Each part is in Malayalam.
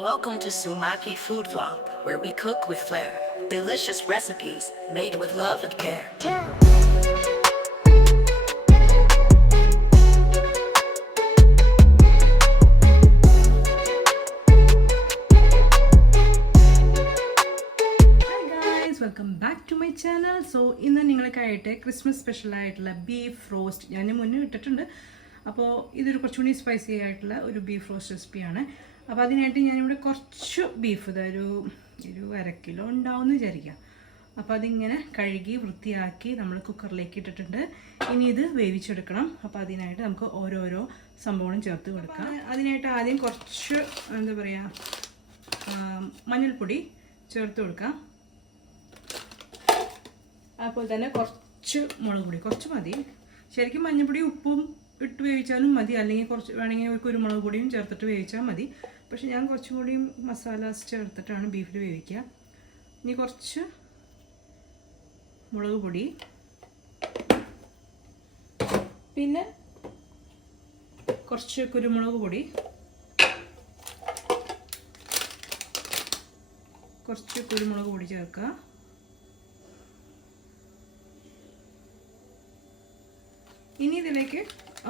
Welcome to Sumaki Food Vlog, where we cook with flair. Delicious recipes made with love and care. Welcome back to my channel. So ഇന്ന് നിങ്ങൾക്കായിട്ട് ക്രിസ്മസ് സ്പെഷ്യൽ ആയിട്ടുള്ള ബീഫ് റോസ്റ്റ് ഞാൻ മുന്നേ ഇട്ടിട്ടുണ്ട്. അപ്പോൾ ഇതൊരു കുറച്ചുകൂടി സ്പൈസി ആയിട്ടുള്ള ഒരു ബീഫ് റോസ്റ്റ് റെസിപ്പിയാണ്. അപ്പോൾ അതിനായിട്ട് ഞാനിവിടെ കുറച്ച് ബീഫ് ഒരു 1/2 കിലോ ഉണ്ടാവുമെന്ന് വിചാരിക്കാം. അപ്പോൾ അതിങ്ങനെ കഴുകി വൃത്തിയാക്കി നമ്മൾ കുക്കറിലേക്ക് ഇട്ടിട്ടുണ്ട്. ഇനി ഇത് വേവിച്ചെടുക്കണം. അപ്പോൾ അതിനായിട്ട് നമുക്ക് ഓരോരോ സംഭവങ്ങളും ചേർത്ത് കൊടുക്കാം. അതിനായിട്ട് ആദ്യം കുറച്ച് എന്താ പറയുക മഞ്ഞൾപ്പൊടി ചേർത്ത് കൊടുക്കാം. അതുപോലെ തന്നെ കുറച്ച് മുളക് പൊടി, കുറച്ച് മതി. ശരിക്കും മഞ്ഞൾപ്പൊടി ഉപ്പും ഇട്ട് വേവിച്ചാലും മതി, അല്ലെങ്കിൽ കുറച്ച് വേണമെങ്കിൽ കുരുമുളക് പൊടിയും ചേർത്തിട്ട് വേവിച്ചാൽ മതി. പക്ഷെ ഞാൻ കുറച്ചും കൂടിയും മസാലാസ് ചേർത്തിട്ടാണ് ബീഫിൽ വേവിക്കുക. ഇനി കുറച്ച് മുളക് പൊടി, പിന്നെ കുറച്ച് കുരുമുളക് പൊടി, കുറച്ച് കുരുമുളക് പൊടി ചേർക്കുക. ഇനി ഇതിലേക്ക്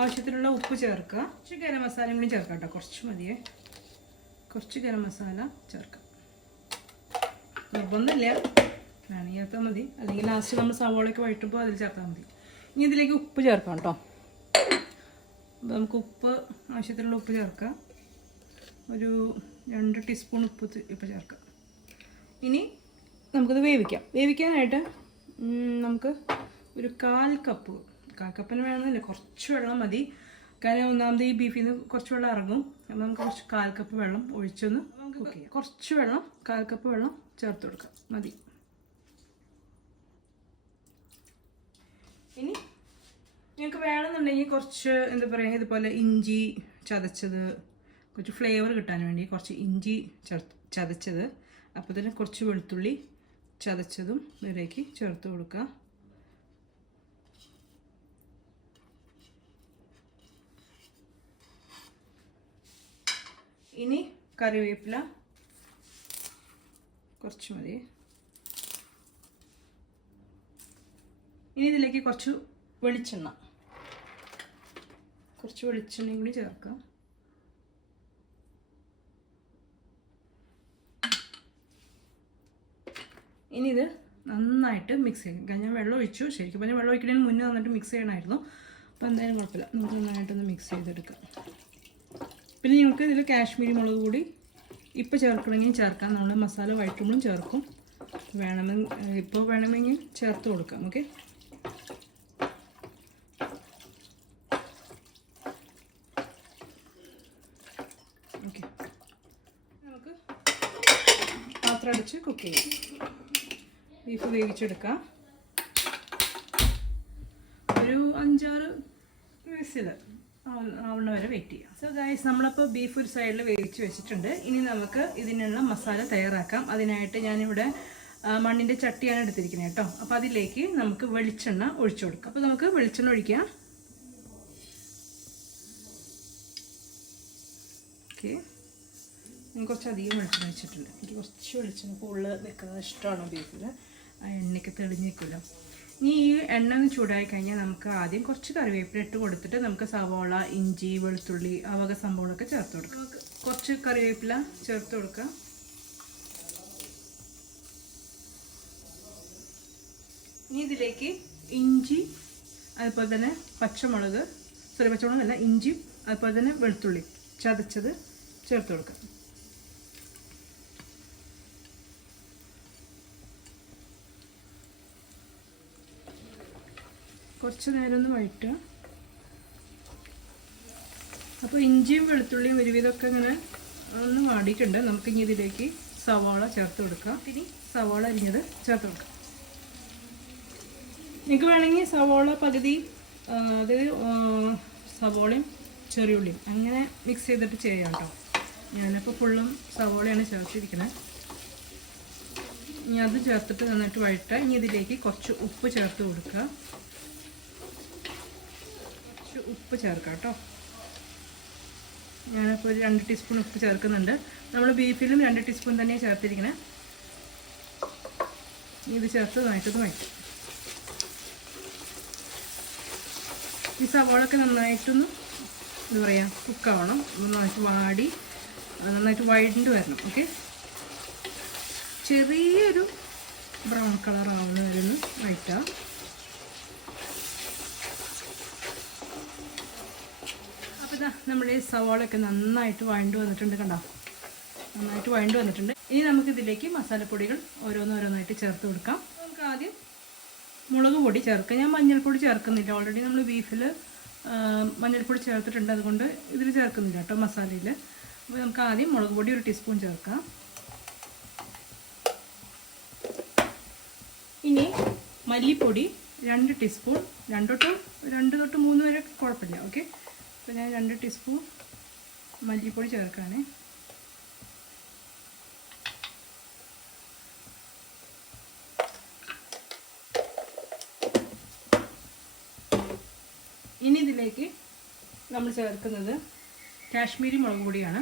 ആവശ്യത്തിനുള്ള ഉപ്പ് ചേർക്കുക. കുറച്ച് ഗരം മസാലയും കൂടി ചേർക്കാം കേട്ടോ. കുറച്ച് മതിയേ, കുറച്ച് ഗരം മസാല ചേർക്കാം. നിർബന്ധമില്ല, വേണമെങ്കിൽ ചേർത്താൽ മതി, അല്ലെങ്കിൽ ലാസ്റ്റ് നമ്മൾ സവോളയൊക്കെ വഴറ്റുമ്പോൾ അതിൽ ചേർത്താൽ മതി. ഇനി ഇതിലേക്ക് ഉപ്പ് ചേർക്കാം കേട്ടോ. അപ്പോൾ നമുക്ക് ഉപ്പ് ആവശ്യത്തിനുള്ള ഉപ്പ് ചേർക്കാം. ഒരു 2 ടീസ്പൂൺ ഉപ്പ് ചേർക്കാം. ഇനി നമുക്കത് വേവിക്കാനായിട്ട് നമുക്ക് ഒരു 1/4 കപ്പ് വേണമെന്നില്ല, കുറച്ച് വെള്ളം മതി. കാരണം ഒന്നാമത് ഈ ബീഫിൽ നിന്ന് കുറച്ച് വെള്ളം ഇറങ്ങും. അപ്പോൾ നമുക്ക് കുറച്ച് 1/4 കപ്പ് വെള്ളം ഒഴിച്ചൊന്ന് കുക്ക് ചെയ്യാം. കുറച്ച് വെള്ളം, 1/4 കപ്പ് വെള്ളം ചേർത്ത് കൊടുക്കാം, മതി. ഇനി നിങ്ങൾക്ക് വേണമെന്നുണ്ടെങ്കിൽ കുറച്ച് എന്താ പറയുക ഇതുപോലെ ഇഞ്ചി ചതച്ചത്, കുറച്ച് ഫ്ലേവർ കിട്ടാൻ വേണ്ടി കുറച്ച് ഇഞ്ചി ചതച്ചത്, അപ്പോൾ തന്നെ കുറച്ച് വെളുത്തുള്ളി ചതച്ചതും ഇതിലേക്ക് ചേർത്ത് കൊടുക്കുക. ഇനി കറിവേപ്പില കുറച്ച് മതി. ഇനി ഇതിലേക്ക് കുറച്ച് വെളിച്ചെണ്ണയും കൂടി ചേർക്കാം. ഇനി ഇത് നന്നായിട്ട് മിക്സ് ചെയ്യണം. ഞാൻ വെള്ളം ഒഴിച്ചു, ശരിക്കും പറഞ്ഞാൽ വെള്ളം ഒഴിക്കുന്നതിന് മുന്നേ നന്നായിട്ട് മിക്സ് ചെയ്യണമായിരുന്നു. അപ്പോൾ എന്തായാലും കുഴപ്പമില്ല, നമുക്ക് നന്നായിട്ടൊന്ന് മിക്സ് ചെയ്തെടുക്കാം. പിന്നെ നിങ്ങൾക്ക് ഇതിൽ കാശ്മീരി മുളക് പൊടി ഇപ്പോൾ ചേർക്കണമെങ്കിൽ ചേർക്കാം. നമ്മൾ മസാല വഴറ്റുമ്പോഴും ചേർക്കും. ഇപ്പോൾ വേണമെങ്കിൽ ചേർത്ത് കൊടുക്കാം. ഓക്കെ, നമുക്ക് പാത്രം അടിച്ച് കുക്ക് ചെയ്യാം. ബീഫ് വേവിച്ചെടുക്കാം. ഒരു 5-6 വിസിൽ ആവുന്ന വരെ വെയിറ്റ് ചെയ്യാം. സോ ഗൈസ്, നമ്മളപ്പോൾ ബീഫ് ഒരു സൈഡിൽ വേവിച്ച് വെച്ചിട്ടുണ്ട്. ഇനി നമുക്ക് ഇതിനുള്ള മസാല തയ്യാറാക്കാം. അതിനായിട്ട് ഞാനിവിടെ മണ്ണിൻ്റെ ചട്ടിയാണ് എടുത്തിരിക്കുന്നത് കേട്ടോ. അപ്പോൾ അതിലേക്ക് നമുക്ക് വെളിച്ചെണ്ണ ഒഴിച്ചു കൊടുക്കാം. അപ്പോൾ നമുക്ക് വെളിച്ചെണ്ണ ഒഴിക്കാം. ഓക്കെ, ഞാൻ കുറച്ചധികം വെളിച്ചെണ്ണ വെച്ചിട്ടുണ്ട്. എനിക്ക് കുറച്ച് വെളിച്ചെണ്ണ കൂടുതൽ വെക്കുന്നത് ഇഷ്ടമാണ് ബീഫിൽ. ആ എണ്ണയ്ക്ക് തെളിഞ്ഞ് നിൽക്കില്ല. ഇനി ഈ എണ്ണ ഒന്ന് ചൂടായി കഴിഞ്ഞാൽ നമുക്ക് ആദ്യം കുറച്ച് കറിവേപ്പില ഇട്ട് കൊടുത്തിട്ട് നമുക്ക് സവോള, ഇഞ്ചി, വെളുത്തുള്ളി ആ വക സംഭവങ്ങളൊക്കെ ചേർത്ത് കൊടുക്കാം. കുറച്ച് കറിവേപ്പില ചേർത്ത് കൊടുക്കാം. ഇനി ഇതിലേക്ക് ഇഞ്ചി, അതുപോലെ തന്നെ പച്ചമുളകല്ല, ഇഞ്ചിയും അതുപോലെ തന്നെ വെളുത്തുള്ളി ചതച്ചത് ചേർത്ത് കൊടുക്കാം. കുറച്ച് നേരം ഒന്ന് വഴറ്റുക. അപ്പോൾ ഇഞ്ചിയും വെളുത്തുള്ളിയും ഒരുവിധമൊക്കെ ഇങ്ങനെ ഒന്ന് വാടിയിട്ടുണ്ട്. നമുക്കിനി ഇതിലേക്ക് സവാള ചേർത്ത് കൊടുക്കാം. ഇനി സവാള അരിഞ്ഞത് ചേർത്ത് കൊടുക്കാം. നിങ്ങൾക്ക് വേണമെങ്കിൽ സവാള പകുതി, അത് സവാളയും ചെറിയുള്ളിയും അങ്ങനെ മിക്സ് ചെയ്തിട്ട് ചെയ്യാം കേട്ടോ. ഞാനിപ്പോൾ ഫുള്ളും സവാളയാണ് ചേർത്തിരിക്കുന്നത്. ഇനി അത് ചേർത്തിട്ട് നന്നായിട്ട് വഴറ്റുക. ഇനി ഇതിലേക്ക് കുറച്ച് ഉപ്പ് ചേർത്ത് കൊടുക്കുക. ഉപ്പ് ചേർക്കാം കേട്ടോ. ഞാനിപ്പോൾ ഒരു 2 ടീസ്പൂൺ ഉപ്പ് ചേർക്കുന്നുണ്ട്. നമ്മൾ ബീഫിലും 2 ടീസ്പൂൺ തന്നെ ചേർത്തിരിക്കണേ. ഇത് ചേർത്ത് നന്നായിട്ടത് വഴറ്റും. ഈ സവാളൊക്കെ നന്നായിട്ടൊന്ന് എന്താ പറയുക കുക്കാവണം. നന്നായിട്ട് വാടി നന്നായിട്ട് വഴണ്ട് വരണം. ഓക്കെ, ചെറിയൊരു ബ്രൗൺ കളർ ആവുന്ന വരെ ഒന്ന് വഴറ്റുക. അപ്പോൾ ഇതാ നമ്മുടെ സവാളയൊക്കെ നന്നായിട്ട് വഴണ്ട് വന്നിട്ടുണ്ട്. കണ്ടോ, നന്നായിട്ട് വഴണ്ട് വന്നിട്ടുണ്ട്. ഇനി നമുക്കിതിലേക്ക് മസാലപ്പൊടികൾ ഓരോന്നോരോന്നായിട്ട് ചേർത്ത് കൊടുക്കാം. നമുക്ക് ആദ്യം മുളക് പൊടി ചേർക്കാം. ഞാൻ മഞ്ഞൾപ്പൊടി ചേർക്കുന്നില്ല. ഓൾറെഡി നമ്മൾ ബീഫിൽ മഞ്ഞൾപ്പൊടി ചേർത്തിട്ടുണ്ട്, അതുകൊണ്ട് ഇതിൽ ചേർക്കുന്നില്ല കേട്ടോ മസാലയിൽ. അപ്പോൾ നമുക്ക് ആദ്യം മുളക് പൊടി 1 ടീസ്പൂൺ ചേർക്കാം. ഇനി മല്ലിപ്പൊടി 2 ടീസ്പൂൺ, 2 തൊട്ട് 3 വരെ കുഴപ്പമില്ല. ഓക്കെ, അപ്പോൾ ഞാൻ 2 ടീസ്പൂൺ മല്ലിപ്പൊടി ചേർക്കാനേ. ഇനി ഇതിലേക്ക് നമ്മൾ ചേർക്കുന്നത് കാശ്മീരി മുളക് പൊടിയാണ്.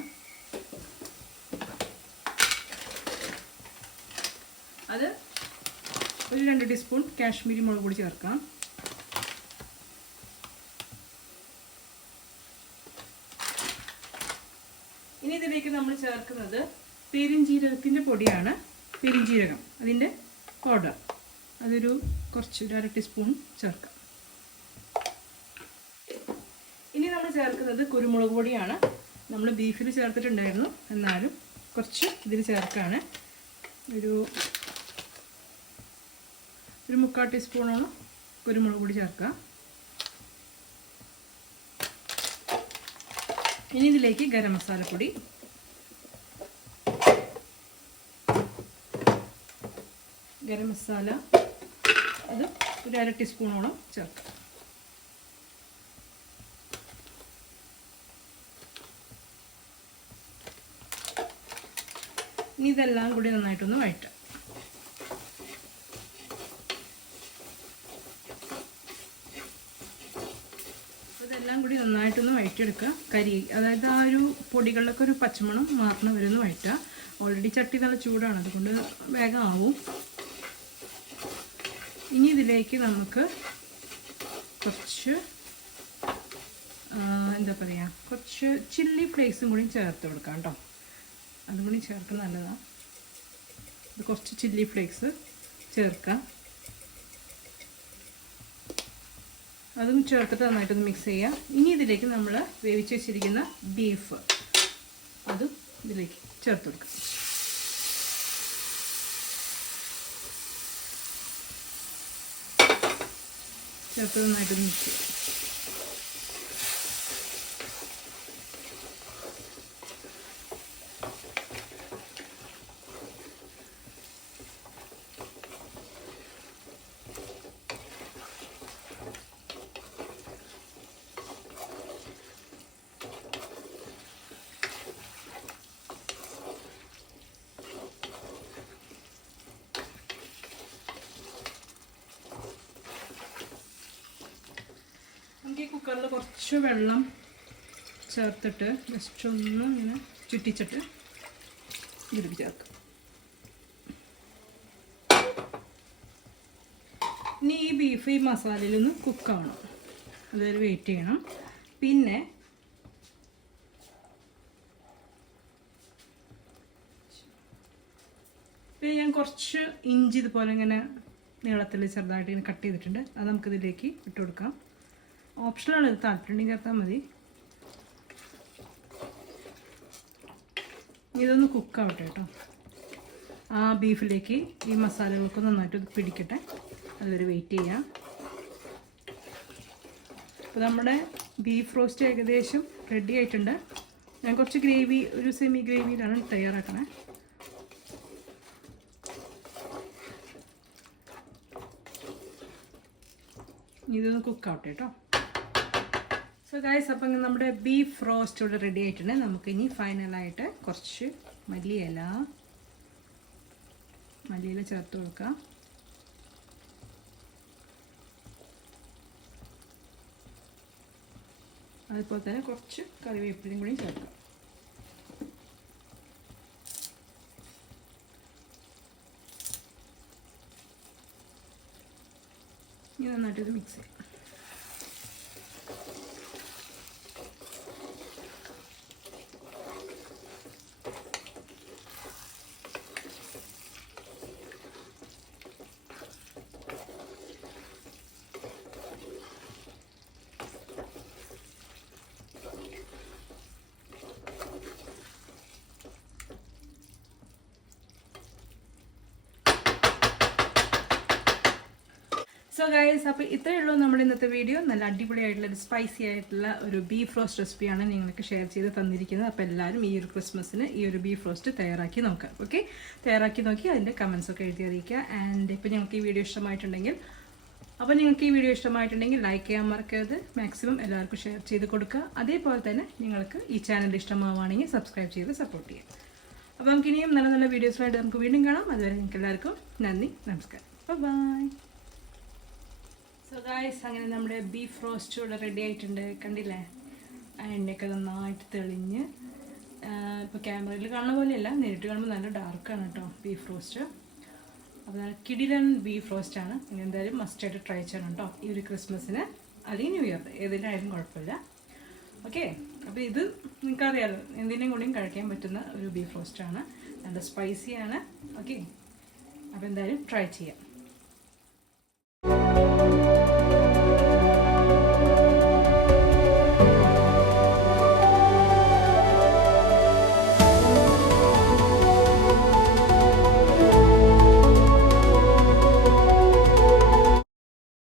അത് ഒരു 2 ടീസ്പൂൺ കാശ്മീരി മുളക് പൊടി ചേർക്കാം. ഇനി ഇതിലേക്ക് നമ്മൾ ചേർക്കുന്നത് പെരിഞ്ജീരകത്തിൻ്റെ പൊടിയാണ്. പെരിഞ്ജീരകം അതിൻ്റെ പൗഡർ, അതൊരു കുറച്ച് 1/2 ടീസ്പൂൺ ചേർക്കാം. ഇനി നമ്മൾ ചേർക്കുന്നത് കുരുമുളക് പൊടിയാണ്. നമ്മൾ ബീഫിൽ ചേർത്തിട്ടുണ്ടായിരുന്നു, എന്നാലും കുറച്ച് ഇതിൽ ചേർക്കാണ്. ഒരു 3/4 ടീസ്പൂണോളം കുരുമുളക് പൊടി ചേർക്കാം. ഇനി ഇതിലേക്ക് ഗരം മസാലപ്പൊടി, ഗരം മസാല അത് ഒരു 1/2 ടീസ്പൂണോളം ചേർക്കാം. ഇനി ഇതെല്ലാം കൂടി നന്നായിട്ടൊന്ന് വഴറ്റാം. ഇതെല്ലാം കൂടി നന്നായിട്ടൊന്ന് വഴറ്റിയെടുക്കുക. അതായത് ആ ഒരു പൊടികളിലൊക്കെ ഒരു പച്ചമണം മാറണ വരെ ഒന്ന് വഴറ്റുക. ഓൾറെഡി ചട്ടി നല്ല ചൂടാണ്, അതുകൊണ്ട് വേഗം ആവും. ഇനി ഇതിലേക്ക് നമുക്ക് കുറച്ച് എന്താ പറയുക കുറച്ച് ചില്ലി ഫ്ലേക്സും കൂടി ചേർത്ത് കൊടുക്കാം കേട്ടോ. അതും കൂടി ചേർക്കുന്നത് നല്ലതാണ്. ഇത് കുറച്ച് ചില്ലി ഫ്ലേക്സ് ചേർക്കാം. അതും ചേർത്തിട്ട് നന്നായിട്ടൊന്ന് മിക്സ് ചെയ്യാം. ഇനി ഇതിലേക്ക് നമ്മൾ വേവിച്ച് വെച്ചിരിക്കുന്ന ബീഫ് അതും ഇതിലേക്ക് ചേർത്ത് കൊടുക്കാം. ചേർത്ത് നന്നായിട്ടൊന്ന് മിക്സ് ചെയ്യാം. നമുക്ക് ഈ കുക്കറിൽ കുറച്ച് വെള്ളം ചേർത്തിട്ട് ജസ്റ്റ് ഒന്ന് ഇങ്ങനെ ചുറ്റിച്ചിട്ട് ഇതിലേക്ക് ചേർക്കാം. ഇനി ഈ ബീഫ് ഈ മസാലയിലൊന്ന് കുക്കാവണം, അതുവരെ വെയിറ്റ് ചെയ്യണം. പിന്നെ ഞാൻ കുറച്ച് ഇഞ്ചി ഇതുപോലെ ഇങ്ങനെ നീളത്തിൽ ചെറുതായിട്ട് ഇങ്ങനെ കട്ട് ചെയ്തിട്ടുണ്ട്. അത് നമുക്കിതിലേക്ക് ഇട്ട് കൊടുക്കാം. ഓപ്ഷനാണ്, ഇത് താല്പര്യം ചേർത്താൽ മതി. ഇതൊന്ന് കുക്കാവട്ടെ കേട്ടോ. ആ ബീഫിലേക്ക് ഈ മസാലകളൊക്കെ നന്നായിട്ട് പിടിക്കട്ടെ, അതുവരെ വെയിറ്റ് ചെയ്യാം. അപ്പോൾ നമ്മുടെ ബീഫ് റോസ്റ്റ് ഏകദേശം റെഡി ആയിട്ടുണ്ട്. ഞാൻ കുറച്ച് ഗ്രേവി, ഒരു സെമി ഗ്രേവിയിലാണ് തയ്യാറാക്കണേ. ഇതൊന്ന് കുക്കാവട്ടെ കേട്ടോ. സോ ഗൈസ്, അപ്പം നമ്മുടെ ബീഫ് റോസ്റ്റ് ഇവിടെ റെഡി ആയിട്ടുണ്ട്. നമുക്കിനി ഫൈനലായിട്ട് കുറച്ച് മല്ലിയില ചേർത്ത് കൊടുക്കാം. അതുപോലെ തന്നെ കുറച്ച് കറിവേപ്പിലയും കൂടി ചേർക്കാം. ഇനി നന്നായിട്ട് ഇത് മിക്സ് ചെയ്യാം. സോ ഗൈസ്, അപ്പോൾ ഇത്രയേ ഉള്ളൂ നമ്മുടെ ഇന്നത്തെ വീഡിയോ. നല്ല അടിപൊളിയായിട്ടുള്ള ഒരു സ്പൈസി ആയിട്ടുള്ള ഒരു ബീഫ് റോസ്റ്റ് റെസിപ്പിയാണ് നിങ്ങൾക്ക് ഷെയർ ചെയ്ത് തന്നിരിക്കുന്നത്. അപ്പോൾ എല്ലാവരും ഈ ഒരു ക്രിസ്മസിന് ഈ ഒരു ബീഫ് റോസ്റ്റ് തയ്യാറാക്കി നോക്കാം. ഓക്കെ, തയ്യാറാക്കി നോക്കി അതിൻ്റെ കമൻസൊക്കെ എഴുതി അറിയിക്കുക. ആൻഡ് ഇപ്പോൾ നിങ്ങൾക്ക് ഈ വീഡിയോ ഇഷ്ടമായിട്ടുണ്ടെങ്കിൽ ലൈക്ക് ചെയ്യാൻ മറക്കരുത്. മാക്സിമം എല്ലാവർക്കും ഷെയർ ചെയ്ത് കൊടുക്കുക. അതേപോലെ തന്നെ നിങ്ങൾക്ക് ഈ ചാനൽ ഇഷ്ടമാവുകയാണെങ്കിൽ സബ്സ്ക്രൈബ് ചെയ്ത് സപ്പോർട്ട് ചെയ്യാം. അപ്പോൾ നമുക്കിനിയും നല്ല നല്ല വീഡിയോസുമായിട്ട് നമുക്ക് വീണ്ടും കാണാം. അതുവരെ നിങ്ങൾക്ക് എല്ലാവർക്കും നന്ദി, നമസ്കാരം, ബൈ. സോ ഗായ്സ്, അങ്ങനെ നമ്മുടെ ബീഫ് റോസ്റ്റ് ഇവിടെ റെഡി ആയിട്ടുണ്ട്. കണ്ടില്ലേ, ആ എണ്ണയൊക്കെ നന്നായിട്ട് തെളിഞ്ഞ്, ഇപ്പോൾ ക്യാമറയിൽ കാണുന്ന പോലെയല്ല, നേരിട്ട് കാണുമ്പോൾ നല്ല ഡാർക്കാണ് കേട്ടോ ബീഫ് റോസ്റ്റ്. അപ്പോൾ നല്ല കിടിലൻ ബീഫ് റോസ്റ്റാണ്. ഇനി എന്തായാലും മസ്റ്റായിട്ട് ട്രൈ ചെയ്യണം കേട്ടോ ഈ ഒരു ക്രിസ്മസിന്, അല്ലെങ്കിൽ ന്യൂ ഇയർ, ഏതിനായാലും കുഴപ്പമില്ല. ഓക്കെ, അപ്പോൾ ഇത് നിങ്ങൾക്കറിയാമല്ലോ, എന്തിനേയും കൂടിയും കഴിക്കാൻ പറ്റുന്ന ഒരു ബീഫ് റോസ്റ്റാണ്. നല്ല സ്പൈസിയാണ്. ഓക്കെ, അപ്പോൾ എന്തായാലും ട്രൈ ചെയ്യാം.